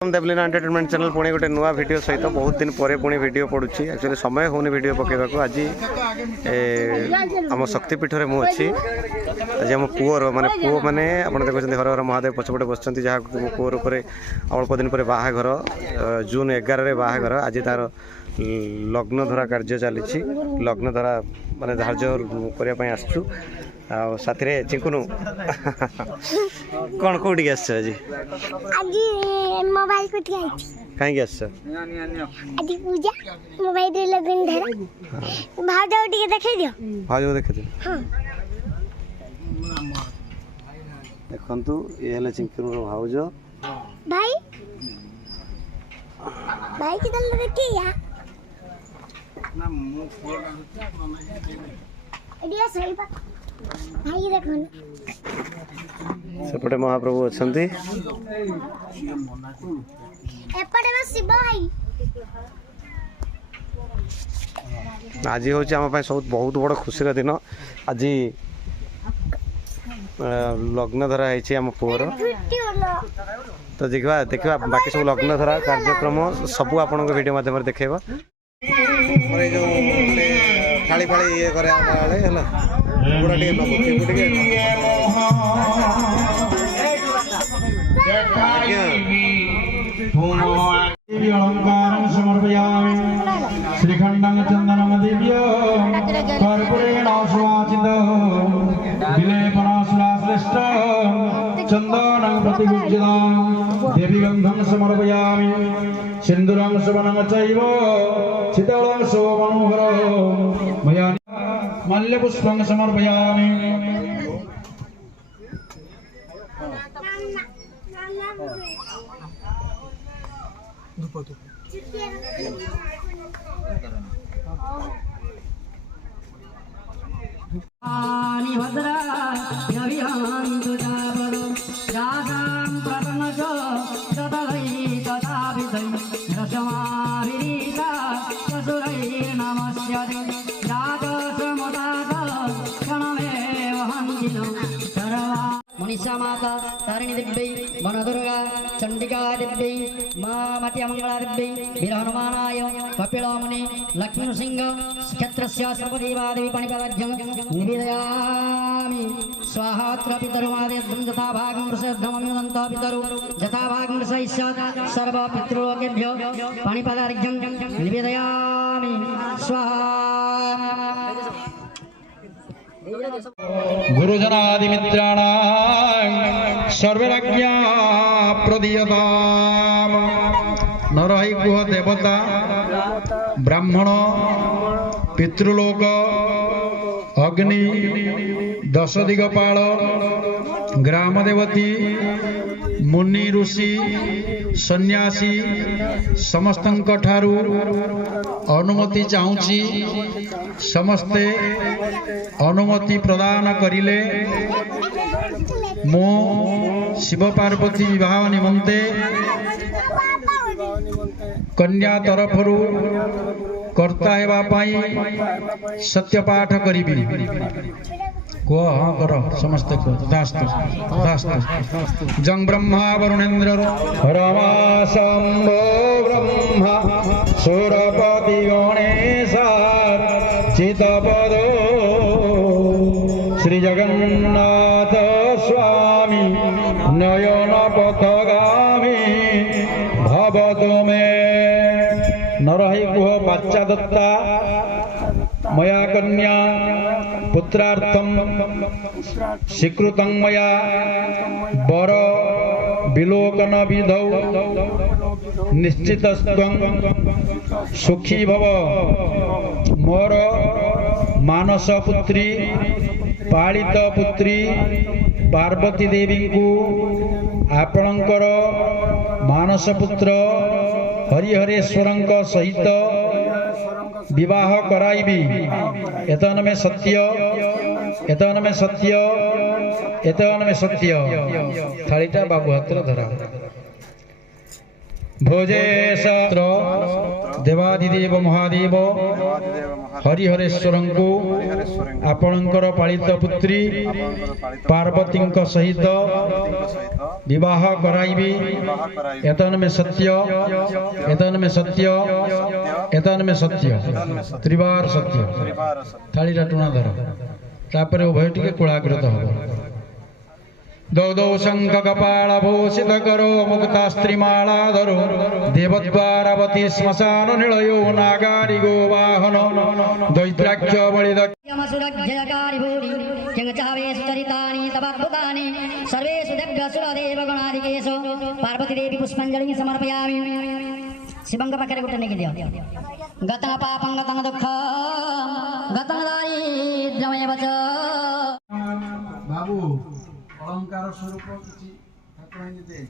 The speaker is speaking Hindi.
देवलीना एंटरटेनमेंट चैनल पुणी गोटे नुआ वीडियो सहित बहुत दिन पर पुणी वीडियो पड़ुची एक्चुअली समय होनी वीडियो पकेबा आज आम शक्तिपीठ में मुझे आज आम पुअर माने पुओ मैंने आप देखते हर हर महादेव पछपटे बस जहाँ पुअर उपर अल्प दिन पर बाहाघर जून 11 बाहाघर आज तार लग्न धरा कार्य चली लग्न धरा माने धार्य करने आसचु साथी रे चिंकुनु कौन कौटी आस आज मोबाइल को कहीं आस आदि पूजा मोबाइल रे लगन धरा भाव जाओ टिके देखे दियो भाव देखे दियो हां देखंतु ये हले चिंकुनु रो भाउज भाई भाई किधर लगे या ना मु फोन एडिया सही बात भाई देखो सेपटे महाप्रभु अच्छा एपटे में शिव भाई आज हूँ आम सब बहुत बड़ खुशी दिन आज लग्न धरा है आम पुअर तो देखा देखा बाकी सब लग्न धरा कार्यक्रम सब आपण वीडियो माध्यम देखेबा जो थाली फाली ये करे पूरा टे अलंकारं समर्पयामि श्रीखंडं चंदनं दिव्य कर्पूरेण सुवासितं विलेपनाश्लाश्लिष्ट चंदनं प्रतिगुज्यतां देवी गंधं समर्पयामि सिन्दूरं सुवर्णं चैव शीतलं शोभनोहरं मया मल्लपुष्पं समर्पयामि मनीषा माता तारिणी दिव्यै वनदुर्गा चंडिका दिव्यै मां मटिया मंगला दिव्यै वीर हनुमानाय कपिलमुनि लक्ष्मी नृसिंह क्षेत्रस्य सर्वदेवादेवी पणिपादार्घ्यं निवेदयामि स्वाहात्र पितरुमादेभ्यं यथा भागं वृषद्धममिदन्तः पितरु यथा भागं वृषयिष्यत् सर्व पितृलोकेभ्यो पणिपादार्घ्यं निवेदयामि स्वाहा गुरुजनादिमित्राणां सर्वज्ञा प्रदीयताम् नरहि गुह देवता ब्राह्मण पितृलोक अग्नि दश दिगपाल ग्राम देवती मुनि ऋषि सन्यासी समस्तंक ठारू अनुमति चाहूची समस्ते अनुमति प्रदान करिले मो शिव पार्वती विवाह निमंते कन्या तरफरु कर्ता हेबा पाई सत्यपाठ करिबी को हाँ करो समस्त को तथास्तु तथास्तु जंग ब्रह्मा वरुणेन्द्र रमा शंभो ब्रह्मा सुरपति गणेश चितपदो श्री जगन्नाथ स्वामी नयन पथगामी भवतु मे नरहि गुह बाचा दत्ता मया कन्या पुत्रार्थम स्वीकृतं मया वर विलोकन विधौ निश्चितस्त्वं सुखी भव मोर मानस पुत्री पालित पुत्री पार्वती देवी को आपणकर मानस पुत्र हरिहरेश्वरंक सहित विवाह कराइबी एतन में सत्य एतन में सत्य एतन में सत्य थालीटा बाबू हाथ धरा भोजे सत्र देवादिदेव महादेव हरिहरेश्वर को आपणकर पालित पुत्री पार्वती सहित विवाह कराइबी एतन में सत्य एतन में सत्य एतन में सत्य त्रिवार सत्य थाली टुणा धर तापर उभय टिके कुलाग्रत हो दौदौ शंख कपाल भूषित करो मुक्तास्त्रिमाला धरो देवद्वारावती श्मशान निलयो नागारि गो वाहन दैत्राख्य बलिद यमसुरज्जयकारि भूरि किंचावेषु चरितानि तवाद्भुतानि सर्वेषु दिव्यसुरदेव गणाधिकेषु पार्वती देवी पुष्पाञ्जलिं समर्पयामि शिवंग पाखे गोटे नहीं दियो गतं पापं गतं दुःखं गतं दारिद्र्यमेव च बाबू अलंकार स्वरूप किछि ठाकुराणी दे